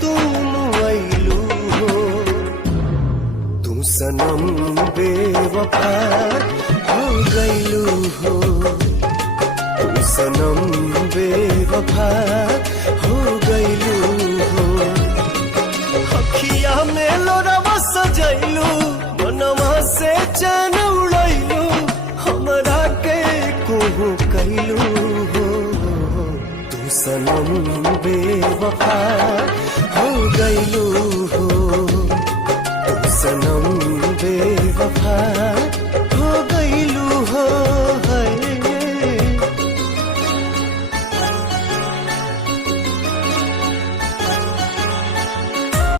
तुम आइलू हो। तू सनम बेवफा हो गइलू हो। तू सनम बेवफा हो गइलू हो। अखिया में लोरावा सजैलू, मनवा से चैन उड़ैलू, हमरा के कोहू कैलू हो। तू सनम बेवफा हो गइलू